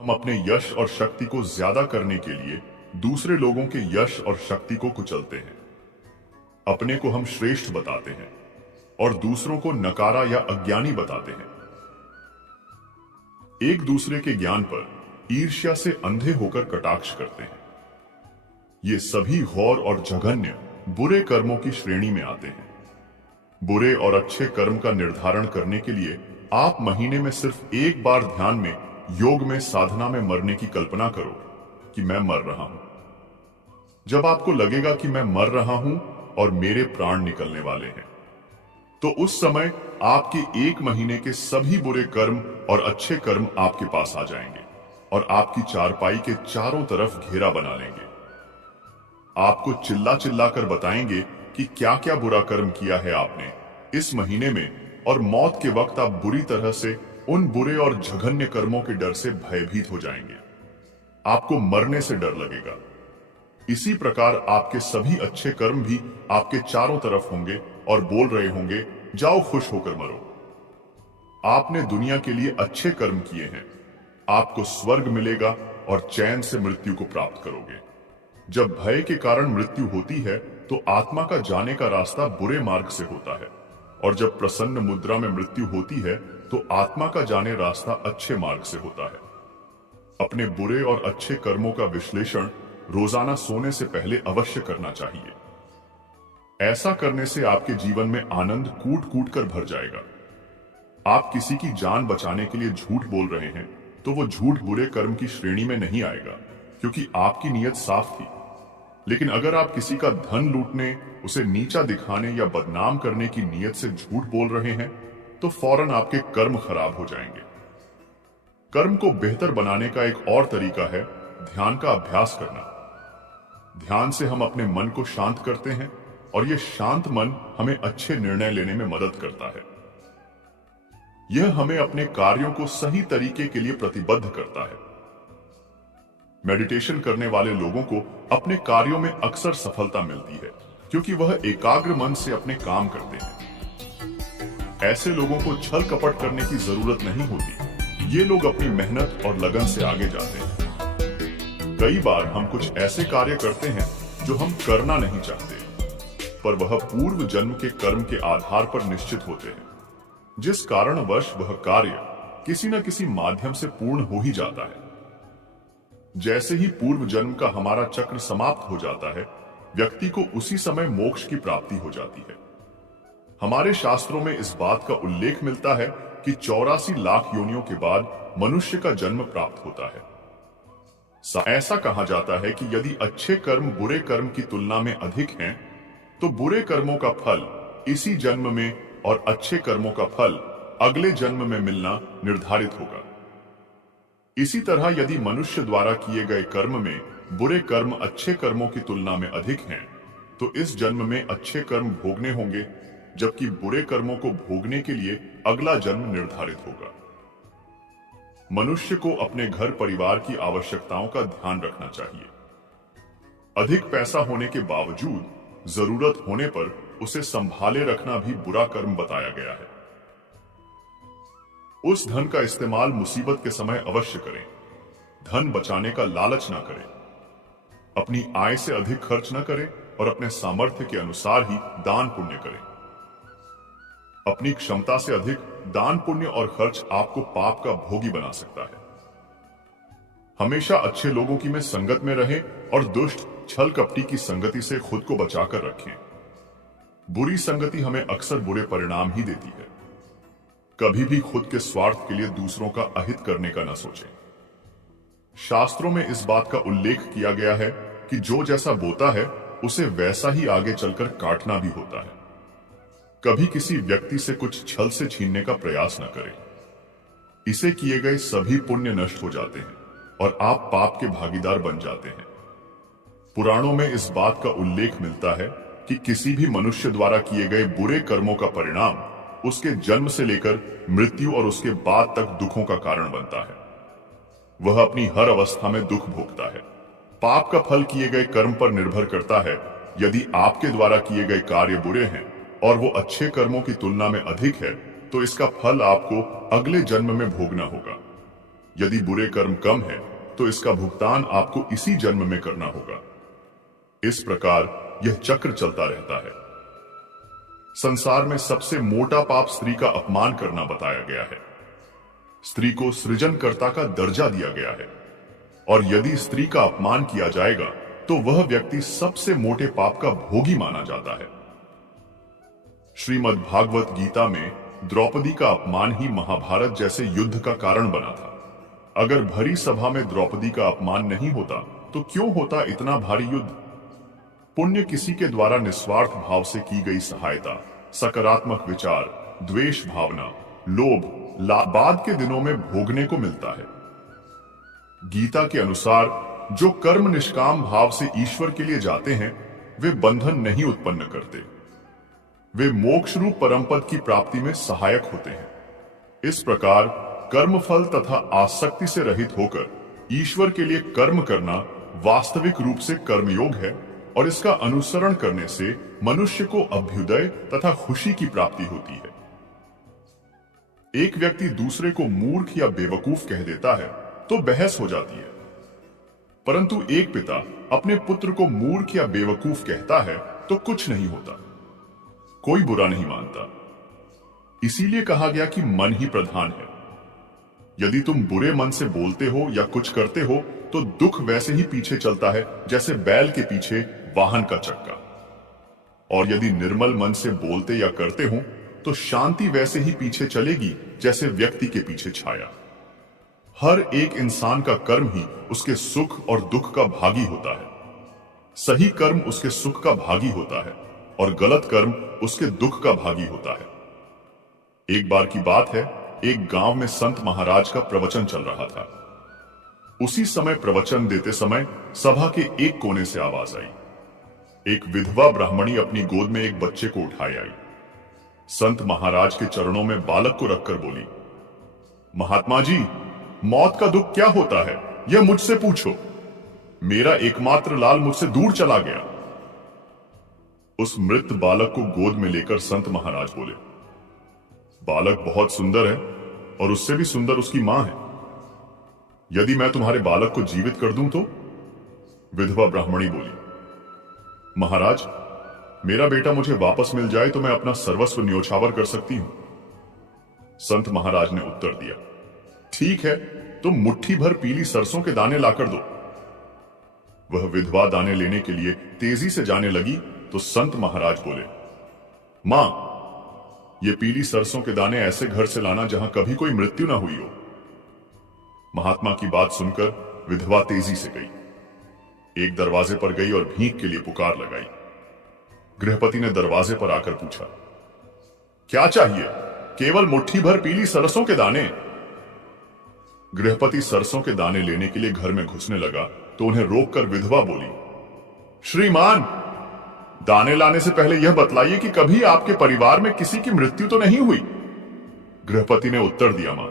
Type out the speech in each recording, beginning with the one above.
हम अपने यश और शक्ति को ज्यादा करने के लिए दूसरे लोगों के यश और शक्ति को कुचलते हैं। अपने को हम श्रेष्ठ बताते हैं और दूसरों को नकारा या अज्ञानी बताते हैं। एक दूसरे के ज्ञान पर ईर्ष्या से अंधे होकर कटाक्ष करते हैं। ये सभी घोर और जघन्य बुरे कर्मों की श्रेणी में आते हैं। बुरे और अच्छे कर्म का निर्धारण करने के लिए आप महीने में सिर्फ एक बार ध्यान में, योग में, साधना में मरने की कल्पना करो कि मैं मर रहा हूं। जब आपको लगेगा कि मैं मर रहा हूं और मेरे प्राण निकलने वाले हैं, तो उस समय आपके एक महीने के सभी बुरे कर्म और अच्छे कर्म आपके पास आ जाएंगे और आपकी चारपाई के चारों तरफ घेरा बना लेंगे। आपको चिल्ला चिल्ला कर बताएंगे कि क्या क्या बुरा कर्म किया है आपने इस महीने में, और मौत के वक्त आप बुरी तरह से उन बुरे और जघन्य कर्मों के डर से भयभीत हो जाएंगे। आपको मरने से डर लगेगा। इसी प्रकार आपके सभी अच्छे कर्म भी आपके चारों तरफ होंगे और बोल रहे होंगे, जाओ खुश होकर मरो। आपने दुनिया के लिए अच्छे कर्म किए हैं, आपको स्वर्ग मिलेगा और चैन से मृत्यु को प्राप्त करोगे। जब भय के कारण मृत्यु होती है तो आत्मा का जाने का रास्ता बुरे मार्ग से होता है, और जब प्रसन्न मुद्रा में मृत्यु होती है तो आत्मा का जाने रास्ता अच्छे मार्ग से होता है। अपने बुरे और अच्छे कर्मों का विश्लेषण रोजाना सोने से पहले अवश्य करना चाहिए। ऐसा करने से आपके जीवन में आनंद कूट कूट कर भर जाएगा। आप किसी की जान बचाने के लिए झूठ बोल रहे हैं तो वो झूठ बुरे कर्म की श्रेणी में नहीं आएगा, क्योंकि आपकी नीयत साफ थी। लेकिन अगर आप किसी का धन लूटने, उसे नीचा दिखाने या बदनाम करने की नीयत से झूठ बोल रहे हैं तो फौरन आपके कर्म खराब हो जाएंगे। कर्म को बेहतर बनाने का एक और तरीका है ध्यान का अभ्यास करना। ध्यान से हम अपने मन को शांत करते हैं और यह शांत मन हमें अच्छे निर्णय लेने में मदद करता है। यह हमें अपने कार्यों को सही तरीके के लिए प्रतिबद्ध करता है। मेडिटेशन करने वाले लोगों को अपने कार्यों में अक्सर सफलता मिलती है, क्योंकि वह एकाग्र मन से अपने काम करते हैं। ऐसे लोगों को छल कपट करने की जरूरत नहीं होती। ये लोग अपनी मेहनत और लगन से आगे जाते हैं। कई बार हम कुछ ऐसे कार्य करते हैं जो हम करना नहीं चाहते, पर वह पूर्व जन्म के कर्म के आधार पर निश्चित होते हैं, जिस कारणवश वह कार्य किसी न किसी माध्यम से पूर्ण हो ही जाता है। जैसे ही पूर्व जन्म का हमारा चक्र समाप्त हो जाता है, व्यक्ति को उसी समय मोक्ष की प्राप्ति हो जाती है। हमारे शास्त्रों में इस बात का उल्लेख मिलता है कि 84 लाख योनियों के बाद मनुष्य का जन्म प्राप्त होता है। ऐसा कहा जाता है कि यदि अच्छे कर्म बुरे कर्म की तुलना में अधिक हैं, तो बुरे कर्मों का फल इसी जन्म में और अच्छे कर्मों का फल अगले जन्म में मिलना निर्धारित होगा। इसी तरह यदि मनुष्य द्वारा किए गए कर्म में बुरे कर्म अच्छे कर्मों की तुलना में अधिक हैं, तो इस जन्म में अच्छे कर्म भोगने होंगे, जबकि बुरे कर्मों को भोगने के लिए अगला जन्म निर्धारित होगा। मनुष्य को अपने घर परिवार की आवश्यकताओं का ध्यान रखना चाहिए। अधिक पैसा होने के बावजूद जरूरत होने पर उसे संभाले रखना भी बुरा कर्म बताया गया है। उस धन का इस्तेमाल मुसीबत के समय अवश्य करें। धन बचाने का लालच ना करें। अपनी आय से अधिक खर्च न करें और अपने सामर्थ्य के अनुसार ही दान पुण्य करें। अपनी क्षमता से अधिक दान पुण्य और खर्च आपको पाप का भोगी बना सकता है। हमेशा अच्छे लोगों की में संगत में रहें और दुष्ट छल कपटी की संगति से खुद को बचाकर रखें। बुरी संगति हमें अक्सर बुरे परिणाम ही देती है। कभी भी खुद के स्वार्थ के लिए दूसरों का अहित करने का न सोचें। शास्त्रों में इस बात का उल्लेख किया गया है कि जो जैसा बोता है उसे वैसा ही आगे चलकर काटना भी होता है। कभी किसी व्यक्ति से कुछ छल से छीनने का प्रयास न करें। इसे किए गए सभी पुण्य नष्ट हो जाते हैं और आप पाप के भागीदार बन जाते हैं। पुराणों में इस बात का उल्लेख मिलता है कि किसी भी मनुष्य द्वारा किए गए बुरे कर्मों का परिणाम उसके जन्म से लेकर मृत्यु और उसके बाद तक दुखों का कारण बनता है। वह अपनी हर अवस्था में दुख भोगता है। पाप का फल किए गए कर्म पर निर्भर करता है। यदि आपके द्वारा किए गए कार्य बुरे हैं और वो अच्छे कर्मों की तुलना में अधिक है, तो इसका फल आपको अगले जन्म में भोगना होगा। यदि बुरे कर्म कम है तो इसका भुगतान आपको इसी जन्म में करना होगा। इस प्रकार यह चक्र चलता रहता है। संसार में सबसे मोटा पाप स्त्री का अपमान करना बताया गया है। स्त्री को सृजनकर्ता का दर्जा दिया गया है, और यदि स्त्री का अपमान किया जाएगा तो वह व्यक्ति सबसे मोटे पाप का भोगी माना जाता है। श्रीमद् भागवत गीता में द्रौपदी का अपमान ही महाभारत जैसे युद्ध का कारण बना था। अगर भरी सभा में द्रौपदी का अपमान नहीं होता तो क्यों होता इतना भारी युद्ध? पुण्य किसी के द्वारा निस्वार्थ भाव से की गई सहायता, सकारात्मक विचार, द्वेष भावना, लोभ बाद के दिनों में भोगने को मिलता है। गीता के अनुसार जो कर्म निष्काम भाव से ईश्वर के लिए जाते हैं वे बंधन नहीं उत्पन्न करते, वे मोक्ष रूप परमपद की प्राप्ति में सहायक होते हैं। इस प्रकार कर्मफल तथा आसक्ति से रहित होकर ईश्वर के लिए कर्म करना वास्तविक रूप से कर्मयोग है, और इसका अनुसरण करने से मनुष्य को अभ्युदय तथा खुशी की प्राप्ति होती है। एक व्यक्ति दूसरे को मूर्ख या बेवकूफ कह देता है तो बहस हो जाती है, परंतु एक पिता अपने पुत्र को मूर्ख या बेवकूफ कहता है तो कुछ नहीं होता, कोई बुरा नहीं मानता। इसीलिए कहा गया कि मन ही प्रधान है। यदि तुम बुरे मन से बोलते हो या कुछ करते हो तो दुख वैसे ही पीछे चलता है जैसे बैल के पीछे वाहन का चक्का, और यदि निर्मल मन से बोलते या करते हो तो शांति वैसे ही पीछे चलेगी जैसे व्यक्ति के पीछे छाया। हर एक इंसान का कर्म ही उसके सुख और दुख का भागी होता है। सही कर्म उसके सुख का भागी होता है और गलत कर्म उसके दुख का भागी होता है। एक बार की बात है, एक गांव में संत महाराज का प्रवचन चल रहा था। उसी समय प्रवचन देते समय सभा के एक कोने से आवाज आई। एक विधवा ब्राह्मणी अपनी गोद में एक बच्चे को उठाए आई। संत महाराज के चरणों में बालक को रखकर बोली, महात्मा जी, मौत का दुख क्या होता है यह मुझसे पूछो। मेरा एकमात्र लाल मुझसे दूर चला गया। उस मृत बालक को गोद में लेकर संत महाराज बोले, बालक बहुत सुंदर है और उससे भी सुंदर उसकी मां है। यदि मैं तुम्हारे बालक को जीवित कर दूं तो? विधवा ब्राह्मणी बोली, महाराज, मेरा बेटा मुझे वापस मिल जाए तो मैं अपना सर्वस्व न्योछावर कर सकती हूं। संत महाराज ने उत्तर दिया, ठीक है, तुम मुट्ठी भर पीली सरसों के दाने लाकर दो। वह विधवा दाने लेने के लिए तेजी से जाने लगी तो संत महाराज बोले, मां, ये पीली सरसों के दाने ऐसे घर से लाना जहां कभी कोई मृत्यु ना हुई हो। महात्मा की बात सुनकर विधवा तेजी से गई, एक दरवाजे पर गई और भीख के लिए पुकार लगाई। गृहपति ने दरवाजे पर आकर पूछा, क्या चाहिए? केवल मुट्ठी भर पीली सरसों के दाने। गृहपति सरसों के दाने लेने के लिए घर में घुसने लगा तो उन्हें रोककर विधवा बोली, श्रीमान, दाने लाने से पहले यह बतलाइए कि कभी आपके परिवार में किसी की मृत्यु तो नहीं हुई? गृहपति ने उत्तर दिया, मां,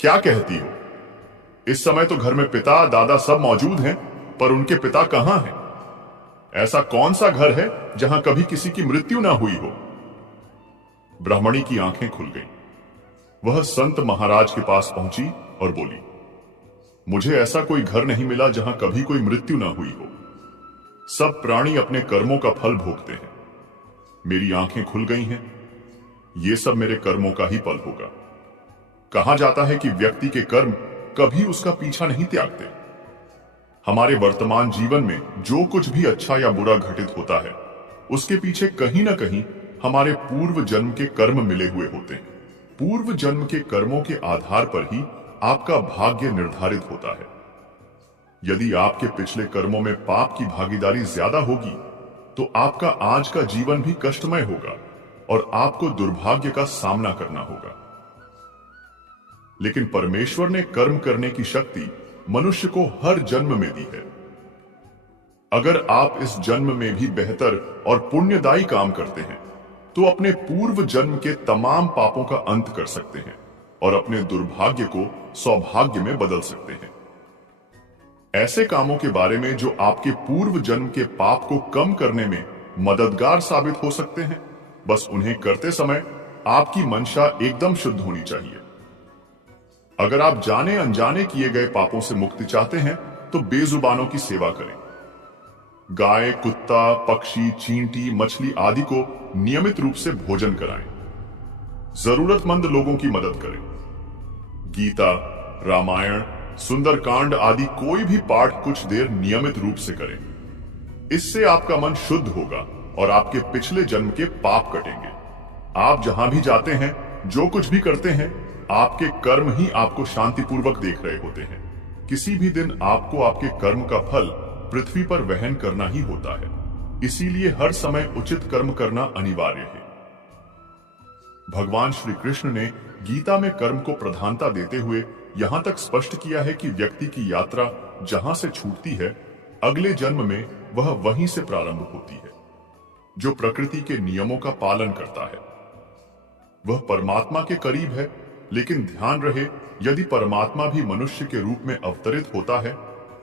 क्या कहती हो? इस समय तो घर में पिता दादा सब मौजूद हैं, पर उनके पिता कहां हैं? ऐसा कौन सा घर है जहां कभी किसी की मृत्यु ना हुई हो? ब्राह्मणी की आंखें खुल गईं। वह संत महाराज के पास पहुंची और बोली, मुझे ऐसा कोई घर नहीं मिला जहां कभी कोई मृत्यु ना हुई हो। सब प्राणी अपने कर्मों का फल भोगते हैं। मेरी आंखें खुल गई हैं, ये सब मेरे कर्मों का ही फल होगा। कहा जाता है कि व्यक्ति के कर्म कभी उसका पीछा नहीं त्यागते। हमारे वर्तमान जीवन में जो कुछ भी अच्छा या बुरा घटित होता है उसके पीछे कहीं ना कहीं हमारे पूर्व जन्म के कर्म मिले हुए होते हैं। पूर्व जन्म के कर्मों के आधार पर ही आपका भाग्य निर्धारित होता है। यदि आपके पिछले कर्मों में पाप की भागीदारी ज्यादा होगी तो आपका आज का जीवन भी कष्टमय होगा और आपको दुर्भाग्य का सामना करना होगा। लेकिन परमेश्वर ने कर्म करने की शक्ति मनुष्य को हर जन्म में दी है। अगर आप इस जन्म में भी बेहतर और पुण्यदायी काम करते हैं तो अपने पूर्व जन्म के तमाम पापों का अंत कर सकते हैं और अपने दुर्भाग्य को सौभाग्य में बदल सकते हैं। ऐसे कामों के बारे में जो आपके पूर्व जन्म के पाप को कम करने में मददगार साबित हो सकते हैं, बस उन्हें करते समय आपकी मंशा एकदम शुद्ध होनी चाहिए। अगर आप जाने अनजाने किए गए पापों से मुक्ति चाहते हैं तो बेजुबानों की सेवा करें। गाय, कुत्ता, पक्षी, चींटी, मछली आदि को नियमित रूप से भोजन कराएं। जरूरतमंद लोगों की मदद करें। गीता, रामायण, सुंदरकांड आदि कोई भी पाठ कुछ देर नियमित रूप से करें। इससे आपका मन शुद्ध होगा और आपके पिछले जन्म के पाप कटेंगे। आप जहां भी जाते हैं, जो कुछ भी करते हैं, आपके कर्म ही आपको शांतिपूर्वक देख रहे होते हैं। किसी भी दिन आपको आपके कर्म का फल पृथ्वी पर वहन करना ही होता है। इसीलिए हर समय उचित कर्म करना अनिवार्य है। भगवान श्री कृष्ण ने गीता में कर्म को प्रधानता देते हुए यहां तक स्पष्ट किया है कि व्यक्ति की यात्रा जहां से छूटती है, अगले जन्म में वह वहीं से प्रारंभ होती है। जो प्रकृति के नियमों का पालन करता है वह परमात्मा के करीब है, लेकिन ध्यान रहे, यदि परमात्मा भी मनुष्य के रूप में अवतरित होता है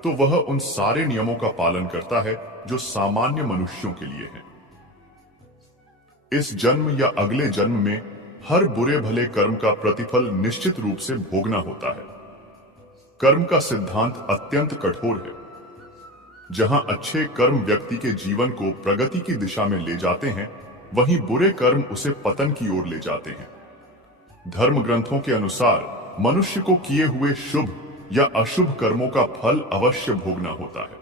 तो वह उन सारे नियमों का पालन करता है जो सामान्य मनुष्यों के लिए हैं। इस जन्म या अगले जन्म में हर बुरे भले कर्म का प्रतिफल निश्चित रूप से भोगना होता है। कर्म का सिद्धांत अत्यंत कठोर है। जहां अच्छे कर्म व्यक्ति के जीवन को प्रगति की दिशा में ले जाते हैं, वहीं बुरे कर्म उसे पतन की ओर ले जाते हैं। धर्म ग्रंथों के अनुसार मनुष्य को किए हुए शुभ या अशुभ कर्मों का फल अवश्य भोगना होता है।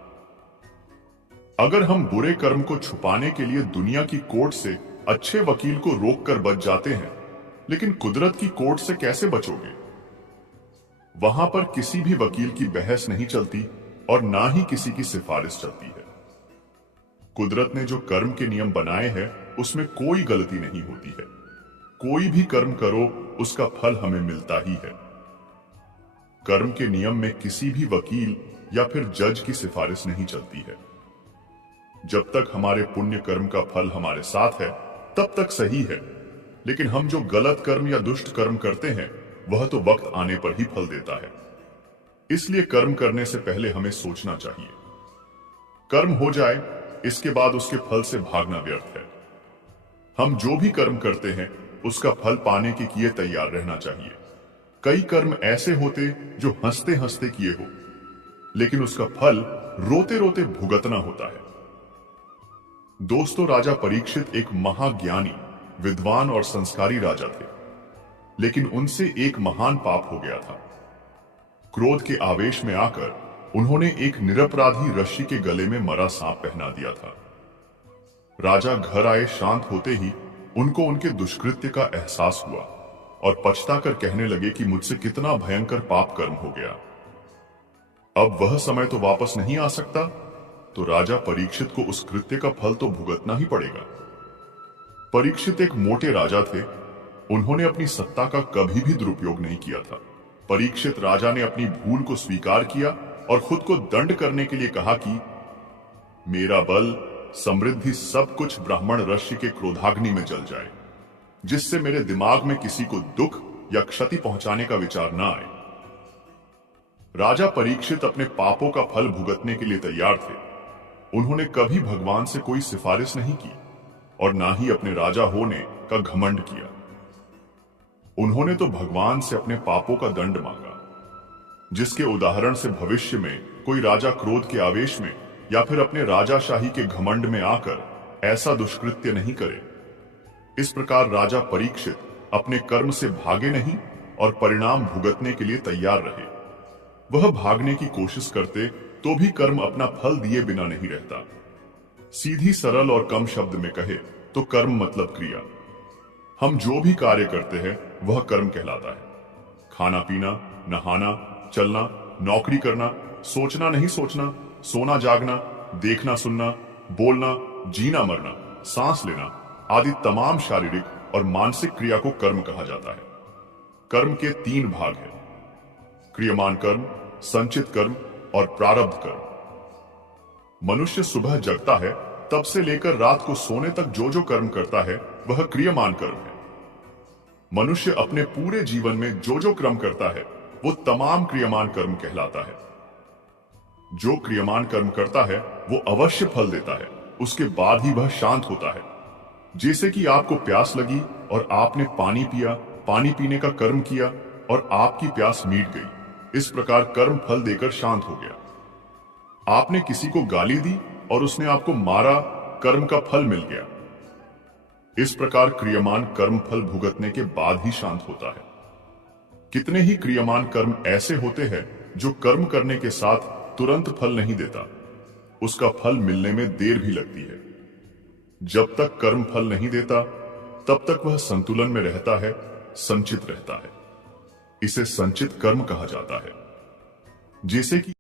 अगर हम बुरे कर्म को छुपाने के लिए दुनिया की कोर्ट से अच्छे वकील को रोककर बच जाते हैं, लेकिन कुदरत की कोर्ट से कैसे बचोगे? वहां पर किसी भी वकील की बहस नहीं चलती और ना ही किसी की सिफारिश चलती है। कुदरत ने जो कर्म के नियम बनाए हैं उसमें कोई गलती नहीं होती है। कोई भी कर्म करो, उसका फल हमें मिलता ही है। कर्म के नियम में किसी भी वकील या फिर जज की सिफारिश नहीं चलती है। जब तक हमारे पुण्य कर्म का फल हमारे साथ है तब तक सही है, लेकिन हम जो गलत कर्म या दुष्ट कर्म करते हैं वह तो वक्त आने पर ही फल देता है। इसलिए कर्म करने से पहले हमें सोचना चाहिए। कर्म हो जाए, इसके बाद उसके फल से भागना व्यर्थ है। हम जो भी कर्म करते हैं उसका फल पाने के लिए तैयार रहना चाहिए। कई कर्म ऐसे होते जो हंसते हंसते किए हो, लेकिन उसका फल रोते रोते भुगतना होता है। दोस्तों, राजा परीक्षित एक महाज्ञानी, विद्वान और संस्कारी राजा थे, लेकिन उनसे एक महान पाप हो गया था। क्रोध के आवेश में आकर उन्होंने एक निरपराधी रस्सी के गले में मरा सांप पहना दिया था। राजा घर आए, शांत होते ही उनको उनके दुष्कृत्य का एहसास हुआ और पछताकर कहने लगे कि मुझसे कितना भयंकर पाप कर्म हो गया। अब वह समय तो वापस नहीं आ सकता, तो राजा परीक्षित को उस कृत्य का फल तो भुगतना ही पड़ेगा। परीक्षित एक मोटे राजा थे। उन्होंने अपनी सत्ता का कभी भी दुरुपयोग नहीं किया था। परीक्षित राजा ने अपनी भूल को स्वीकार किया और खुद को दंड करने के लिए कहा कि मेरा बल, समृद्धि, सब कुछ ब्राह्मण ऋषि के क्रोधाग्नि में जल जाए, जिससे मेरे दिमाग में किसी को दुख या क्षति पहुंचाने का विचार न आए। राजा परीक्षित अपने पापों का फल भुगतने के लिए तैयार थे। उन्होंने कभी भगवान से कोई सिफारिश नहीं की और ना ही अपने राजा होने का घमंड किया। उन्होंने तो भगवान से अपने पापों का दंड मांगा, जिसके उदाहरण से भविष्य में कोई राजा क्रोध के आवेश में या फिर अपने राजाशाही के घमंड में आकर ऐसा दुष्कृत्य नहीं करे। इस प्रकार राजा परीक्षित अपने कर्म से भागे नहीं और परिणाम भुगतने के लिए तैयार रहे। वह भागने की कोशिश करते तो भी कर्म अपना फल दिए बिना नहीं रहता। सीधी, सरल और कम शब्द में कहे तो कर्म मतलब क्रिया। हम जो भी कार्य करते हैं वह कर्म कहलाता है। खाना पीना, नहाना, चलना, नौकरी करना, सोचना नहीं सोचना, सोना जागना, देखना सुनना, बोलना, जीना मरना, सांस लेना आदि तमाम शारीरिक और मानसिक क्रिया को कर्म कहा जाता है। कर्म के 3 भाग हैं: क्रियमान कर्म, संचित कर्म और प्रारब्ध कर्म। मनुष्य सुबह जगता है तब से लेकर रात को सोने तक जो जो कर्म करता है वह क्रियमान कर्म है। मनुष्य अपने पूरे जीवन में जो जो कर्म करता है वो तमाम क्रियमान कर्म कहलाता है। जो क्रियमान कर्म करता है वो अवश्य फल देता है, उसके बाद ही वह शांत होता है। जैसे कि आपको प्यास लगी और आपने पानी पिया, पानी पीने का कर्म किया, और आपकी प्यास मिट गई। इस प्रकार कर्म फल देकर शांत हो गया। आपने किसी को गाली दी और उसने आपको मारा, कर्म का फल मिल गया। इस प्रकार क्रियमान कर्म फल भुगतने के बाद ही शांत होता है। कितने ही क्रियमान कर्म ऐसे होते हैं जो कर्म करने के साथ तुरंत फल नहीं देता, उसका फल मिलने में देर भी लगती है। जब तक कर्म फल नहीं देता तब तक वह संतुलन में रहता है, संचित रहता है। इसे संचित कर्म कहा जाता है। जैसे कि